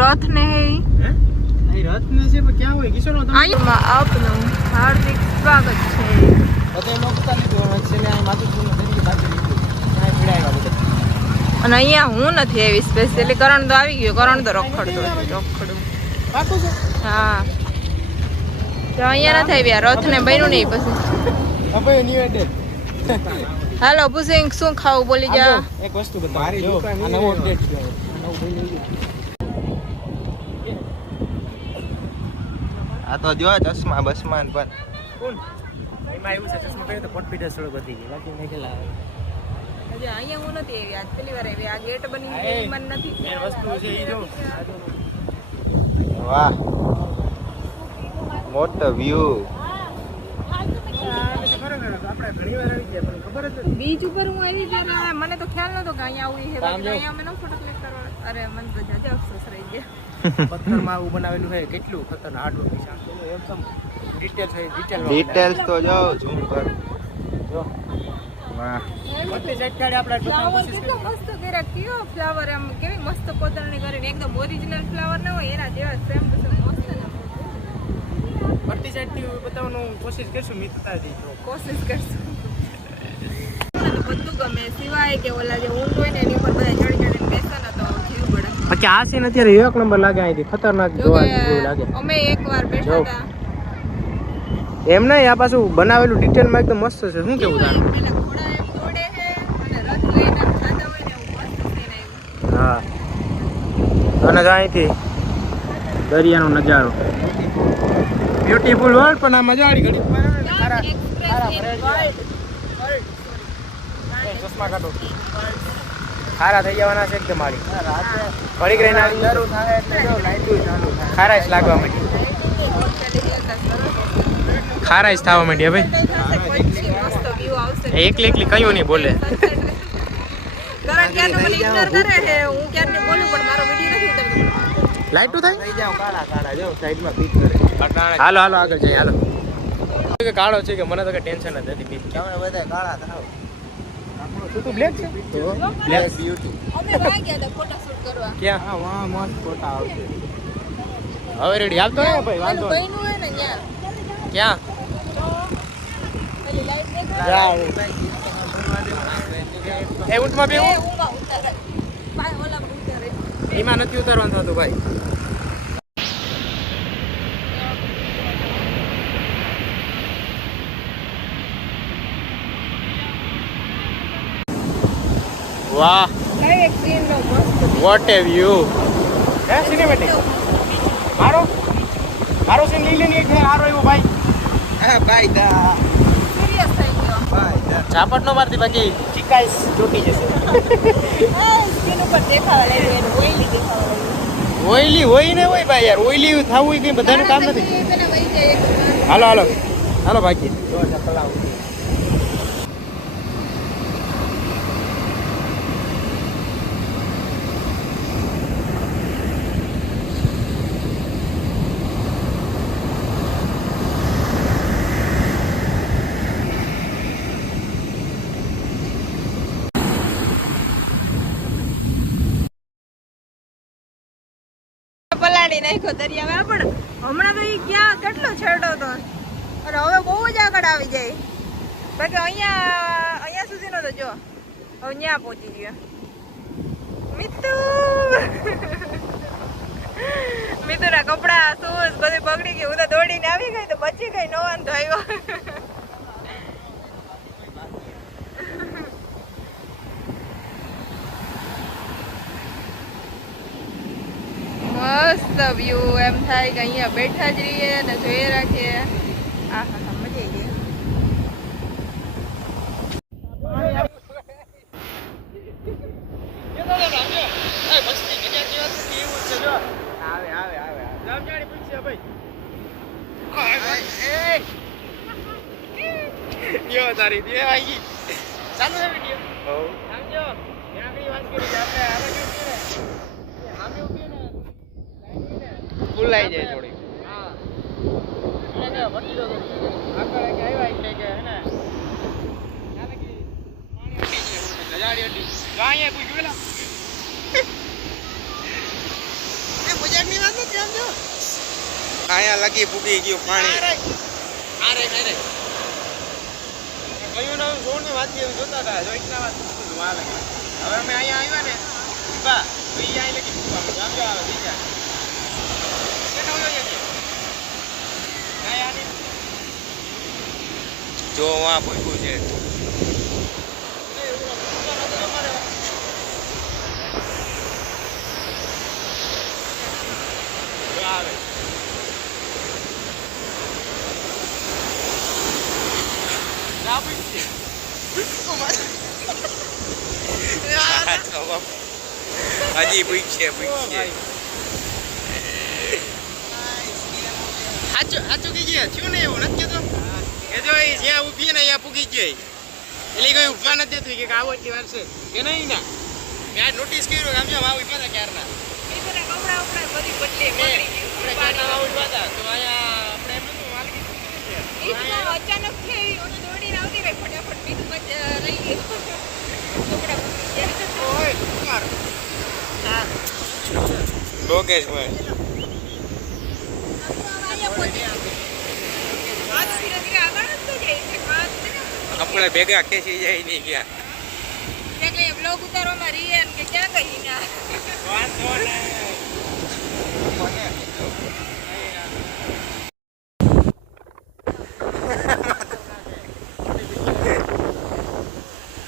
રથ ને હે અહીં રથ ને છે પણ ક્યાં હોય કિશોર આમાં આપનું હાર્દિક સ્વાગત છે. બધે લોકતા લીધું હવે છે અહીં માથું પૂર્ણ તરીકે બાકી લીધું ત્યાં ભીડાયા બધા. અને અહીંયા હું નથી આવી સ્પેશિયલી. કરણ તો આવી ગયો. કરણ તો રખડતો રખડું પાકું છે. હા તો અહીંયા નથી આવ્યા. રથ ને બન્યું નહીં પછી હવે ન્યુ એડે હાલો પુસિંગ શું ખાવું બોલી જા. એક વસ્તુ બતા મારી દુકાન આ નવો અપડેટ છે. નવું બોલી આ તો જો ચશ્મા બસમાન પર કોણ એમાં એવું છે ચશ્મા પહેરે તો કોન્ફિડન્સ થોડો વધી ગયો બાકી મેં કેલા હજી અહીંયા હું નથી આવી. આજ પહેલી વાર આવી. આ ગેટ બની ગઈ મન નથી. મેન વસ્તુ છે ઈ જો વાહ મોટો વ્યૂ. બીચ ઉપર હું આવી ત્યારે મને તો ખ્યાલ નતો કે અહીંયા આવું છે. અહીંયા અમે નો ફોટો ક્લિક કરવા. અરે મને તો જાજે અફસોસ રહી ગયા. પથ્થરમાં આવું બનાવેલું છે કેટલું ખતરનાક હાર્ડ વર્ક છે એકદમ ડિટેલ છે ડિટેલ્સ તો જો ઝૂમ કર જો વાહ બધી જગ્યાએ આપણે ફ્લાવર કેટલો મસ્ત કર્યા. કયો ફ્લાવર આમ કેવી મસ્ત કોતરણી કરીને એકદમ ઓરિજિનલ ફ્લાવર ના હોય એના જેવા સેમ ટુ સેમ મસ્ત ને બધી સાઈડથી બતાવવાનું કોશિશ કરશું મિત્રતા દીધો કોશિશ કરશું. બધું ગમે સિવાય કે ઓલા જે ઊંટ હોય ને એની ઉપર બધા ચડી ચડીને બેસે ને તો જીવ પડે. બાકી આ સીન અત્યારે એક નંબર લાગે અહીંથી ખતરનાક જોવા જેવું લાગે. અમે એકવાર બેઠા હતા એમ નહીં આ પાછું બનાવેલું ડિટેલમાં એકદમ મસ્ત છે. શું કેવું તારું? પેલા ઘોડા એમ દોડે છે અને રથ લઈને આમ ખાતા હોય ને એવું મસ્ત સીન આવ્યું. હા અને અહીંથી દરિયાનો નજારો બ્યુટીફુલ વર્લ્ડ પણ આ મજા આવી ઘડી ચશ્મા કાઢો ખારા થઈ જવાના છે એકદમ મારી ઘડીક રહીને ખારા જ લાગવા માંડી. ખારા જ થવા માંડી હવે મસ્ત વ્યૂ આવશે. એકલી કયું નહીં બોલે. કરણ ક્યારનો મને ઇગ્નોર કરે છે. હું ક્યારની બોલું પણ મારો વિડિયો નથી ઉતરતો. લાઈટ થાય થઈ જાવ કાળા કાળા જો સાઈડમાં પીક કરે. હાલો હાલો આગળ જઈએ હાલો. કે કાળો છે કે મને તો કઈ ટેન્શન જ નથી પીક. તમે બધા કાળા થાવ. તું બ્લેક છે? Black beauty. અમે વાં ગયા હતા ફોટો શૂટ કરવા. ક્યાં? હા વાહ મસ્ત ફોટા આવશે. હવે રેડી હાલતો હે ભાઈ વાંધો નહીં. બહેનું હોય ને ત્યાં ક્યાં? પેલી લાઈટ દેખાય. જાવ. એ ઊંટમાં બેહું? ઊંઘમાં ઉતારે. પાય ઓલા ઉતારે. એમાં નથી ઉતરવાનું થતું ભાઈ. વાહ એક સીન નો મસ્ત વોટ એ વ્યૂ. હે સિનેમેટિક મારો સીન લઈ લેની એક છે હારો એવો ભાઈ. હા ભાઈ દા સિરિયસ થઈ ગયો. ભાઈ દા ઝાપટ નો મારતી બાકી ચીકાઈસ ચોટી જશે. સ્કીન ઉપર દેખાવા લાગ્યું એને ઓઈલી દેખાવા લાગ્યું. ઓઈલી હોય ને હોય ભાઈ યાર ઓઈલી થવું કઈ બધાનું કામ નથી. પેલા વહી જાય એક હાલો હાલો હાલો ભાઈ. પલાળી નાખ્યો દરિયામાં. પણ હમણાં તો એ ક્યાં કેટલો છેડો હતો અને હવે બહુ જ આગળ આવી જાય. બાકી અહીંયા સુધીનો તો જો હવે ત્યાં પહોંચી ગયો. મિતુના કપડા શૂઝ બધું બગડી ગયું. હું તો દોડીને આવી ગઈ તો બચી ગઈ. નો વાંધો આવ્યો. મસ્ત વ્યૂ. એમ થાય કે અહીંયા બેઠા જ રહીએ ને જોઈ રાખીએ. હા હા હા મજા આવી ગઈ. તારી દે આવી ચાલુ છે વિડિયો. સમજો ત્યાં આગળ વાત કરી છે આપણે આગળ ઉભી રહે સામે ઉભી ને ફૂલાઈ જાય થોડી. હા એને કે વટી દો આગળ કે આવ્યા એટલે કે હે ને ચાલે કે પાણી અડી જાય સજાડી અડી ગાયે પૂછ્યું પેલા એ આમ જો અહીંયા લગી પૂગી ગયું પાણી. અરે કયું ના જોડ ને વાત જોતા હતા જો એકલા વાત પૂછતું માં લાગે હવે અમે અહીંયા આવ્યા ને બા તો ઈ અહીં લગી પૂછવા આમ જો આવે બીજા કેટલા હોય છે કાઈ આની જો વાં પૂગ્યું છે. આવે હજી પૂછશે. સાચું કીજીએ થયું ને એવું નથી કીધું કે જો એ જ્યાં ઊભી ને અહીંયા પૂગી જાય એટલે કોઈ ઉભા નથી દેતું કે આવો એટલી વાર છે કે નહીં ના મેં આ નોટિસ કર્યું આમ જો આવું ઉભા હતા ક્યારના ડોગેશ ભાઈ આપણે ભેગા ખેંચી જાય નહીં ગયા. બ્લોગ ઉતારવામાં રહીએ કે ક્યાં ગઈ ના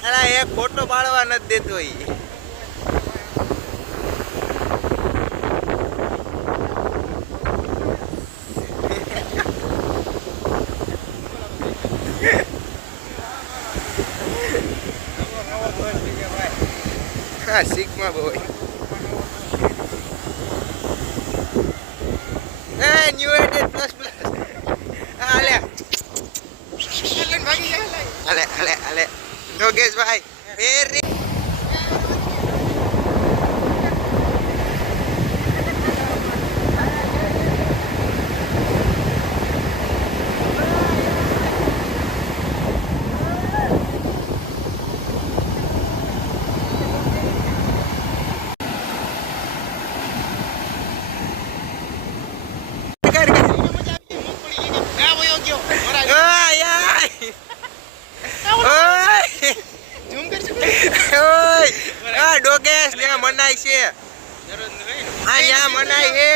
અલા એક ફોટો પાડવા નથી દેતો ઈ. હા સિગ્મા બોય. એ ન્યુ એડેડ પ્લસ આલે ભાગી જાય આલે યોગેશ ભાઈ વેરી ડોગેશ ને મનાય છે. હા યા મનાય છે.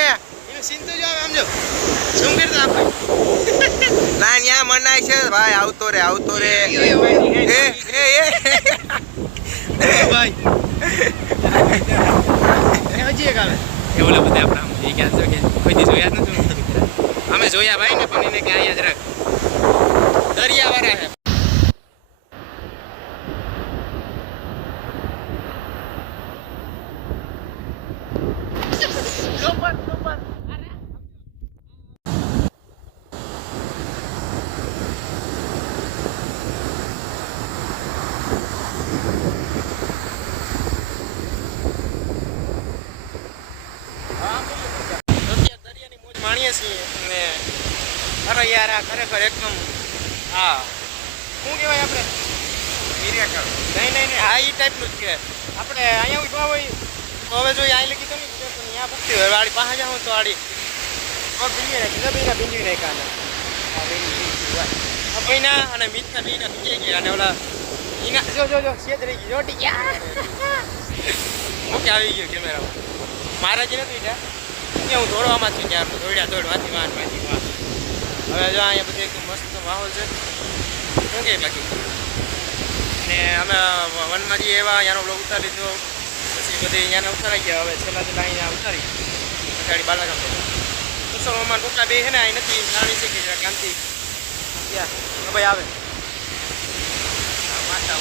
ના ન્યા મનાય છે ભાઈ. આવતો રે અમે જોયા ભાઈ ને પણ એને કે અહીંયા જરાક દરિયા વાળા છે. માણીએ છીએ અને અરે યાર આ ખરેખર એકદમ હા શું કહેવાય આપણે નહીં હા એ ટાઈપનું જ કે આપણે અહીંયા ઉભા હોય તો હવે જો અહીં લખી તો નહીં ત્યાં પૂછતી હોય વાળી પાસે જાઉં તો વાળી ભીંજી નાખી ભીંજી નાખ્યા ભાઈના અને મીઠા બીના ભીંજાઈ ગયા અને ઓલા એના જો શેદ રહી ગઈ જોટી ગયા ઓકે આવી ગયો કેમેરામાં મારા જ નથી ત્યાં હું દોડવામાં છું ત્યાં દોડવાથી વાન હવે જો અહીંયા બધું એકદમ મસ્ત માહોલ છે શું કે બાકી અને અમે વનમાં જઈએ એવા અહીંયાનો બ્લોગ ઉતારી લીધો પછી બધી અહીંયાને ઉતારાઈ ગયા હવે છેલ્લા અહીંયા ઉતારી ગાડી બાલાગામ કુશળમાં ટોટલા બે છે ને અહીં નથી નાની છે કે કાંતિ ત્યાં ભાઈ આવે માતા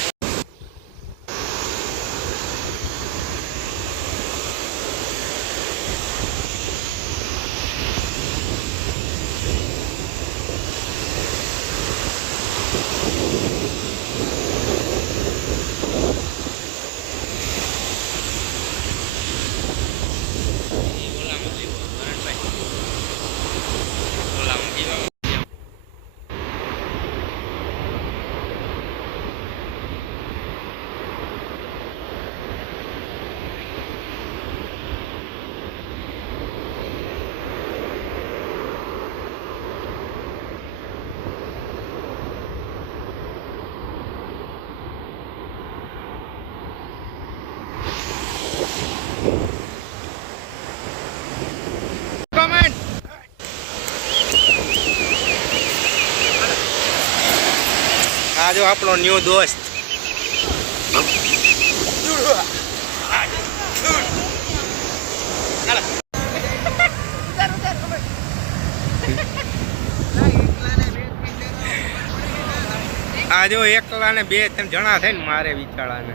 કમેન્ટ આ જો આપણો ન્યૂ દોસ્ત આ જો એકલા ને 2-3 જણા થાય ને મારે વિચારાને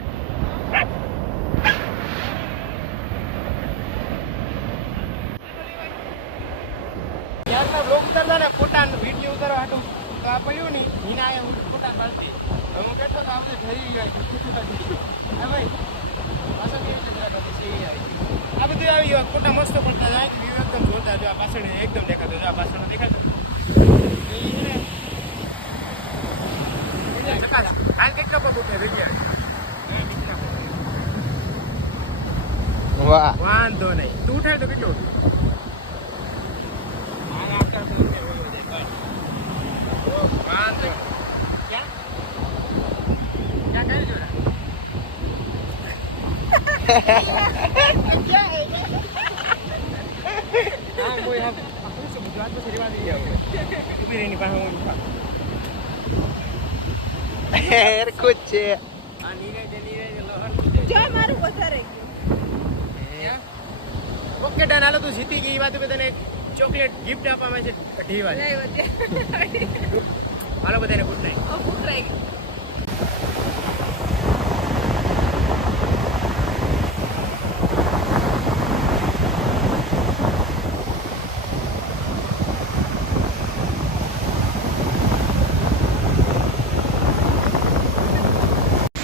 યારના બ્લોગ ઉતારતા ને ફોટા વિડીયો ઉતારવા હાટું તો આ પડ્યું નહીં હિના આયા ફોટા પાડતી હું કેટલો તો આપણે થઈ ગયા હા ભાઈ પાછળ કેવી રીતે પછી આ બધું આવી ગયું ફોટા મસ્ત પડતા જાય વ્યૂ એકદમ જોરદાર જો આ પાછળ એકદમ દેખાતો જો આ પાછળ દેખાતો હાલ કેટલો પર ઉઠે રહી ગયા વાહ વાંધો નહીં તું ઉઠાય તો કેટલો વાંધો ક્યાં ક્યાં કઈ હા કોઈ હા શું ગુજરાત માં ફેરવા દઈ જાવ ઉભી રહીની પાસે હું હેર કુછ છે આ નીરજ લહર જો મારું વધારે ઓકે ડન હાલો તું જીતી ગઈ વાત તને ચોકલેટ ગિફ્ટ આપવામાં છે અઢી વાર નહીં વધારે હાલો બધાને ગુડ નાઈટ ઓ ભૂખ લાગી ગઈ.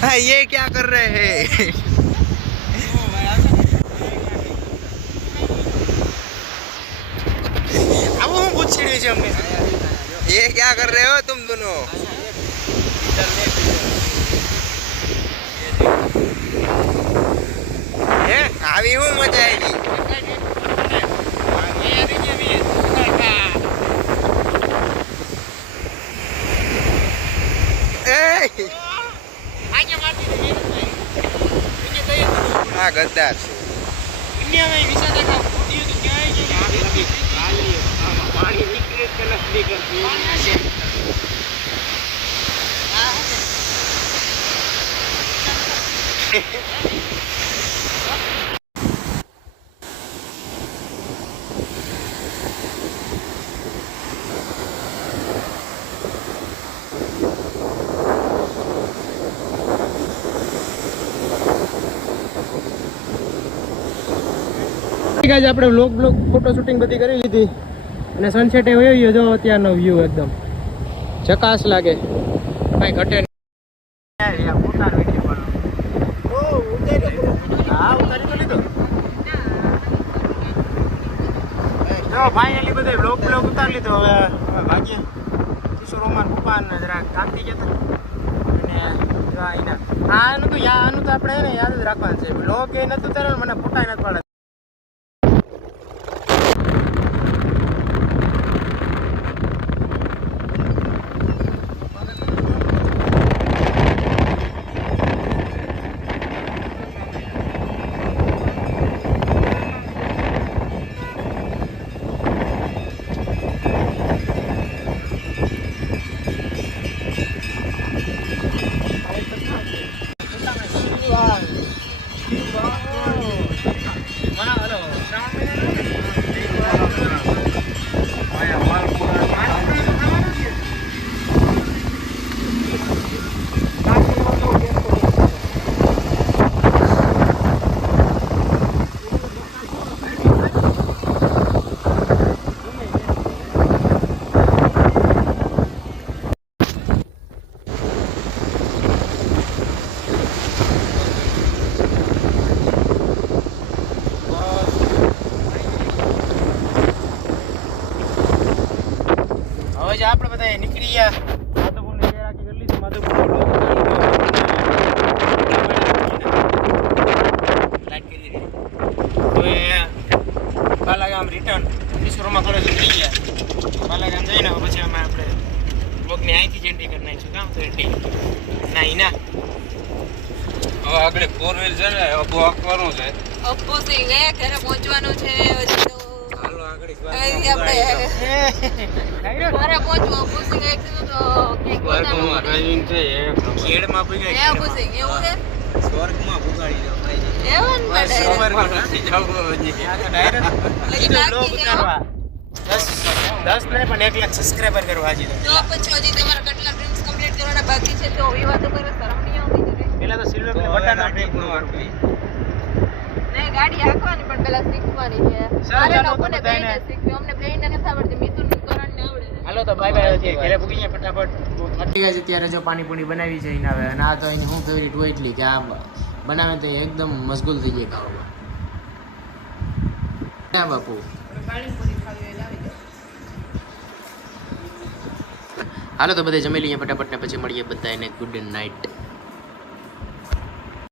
हाँ ये क्या कर रहे हैं अब હું પૂછી છે અમને ये क्या कर रहे हो तुम दोनों હે આવી હું મજા આવી એ આ ગદ્દાર છે પાણી નીકળે કે નથી કરતી ગાઈસ આપણે વ્લોગ ફોટો શૂટિંગ બધી કરી લીધી અને સનસેટ એ વયો ગયો જો અત્યારનો વ્યૂ એકદમ ચકાસ લાગે કઈ ઘટે નહીં હા ઉતારી તો લીધો જો ફાઇનલી બધે વ્લોગ ઉતારી લીધો હવે ભાગ્ય કિશોરોમાં પપ્પા ને જરા કાંતિ જતા અને જો આનું તો આપણે એને યાદ જ રાખવાનું છે વ્લોગ એ નતું ઉતારે મને ફોટા નથી પાડે હવે આપણે બધા નીકળી ગયા માધવપુરની તૈયારી કરી લીધી માધવપુર હવે બાલાગામ રિટર્ન કિશોરમાં ઘરે નીકળી ગયા બાલાગામ જઈને પછી અમે આપણે બ્લોગની અહીંથી જ એન્ટ્રી કરી નાખીશું કામ તો એન્ટ્રી ના હવે આગળ 4 વ્હીલ છે ને અબો આપવાનું છે. અપ્પુ સિંહ ઘરે પહોંચવાનું છે હજી તો હાલો આગળ અહીં આપણે ઘરે પહોંચવું અપ્પુ સિંહ એક તો કેક બનાવવાનું ડ્રાઇવિંગ છે ખેડમાં પડી એ અપ્પુ સિંહ એવું છે સ્વર્ગમાં પુગાડી દો ભાઈ. એવું ને સ્વર્ગમાં નથી જવું હજી. લગી બાકી છે હો. 10 નહીં પણ 1 લાખ સબસ્ક્રાઇબર કરવા હજી તો પછી હજી તમારા કેટલા ડ્રીમ્સ કમ્પ્લીટ કરવાના બાકી છે તો એવી વાતો કરે શરમ નહીં આવતી ઘરે પેલા તો સિલ્વર પ્લે બટન આપી નહીં ગાડી હાંકવાની પણ પેલા શીખવાની છે ચાલો, મારે ચાલો, લોકોને તો બધાને. બેયને શીખવી અમને બેયને નથી આવડતી મિતુન કરણ ને આવડે છે હાલો તો બાય બાય છે ઘરે પૂગી ગયા ફટાફટ ફટી ગયા છે ત્યારે જો પાણીપુરી બનાવી છે એના હવે અને આ તો એની હું ફેવરિટ હોય એટલી કે આ બનાવે તો એકદમ મશગુલ થઈ જાય ખાવામાં ના બાપુ પાણીપુરી ખાવી હોય લાવી દો હાલો તો બધા જમી લઈએ ફટાફટ ને પછી મળીએ બધાને ગુડ નાઇટ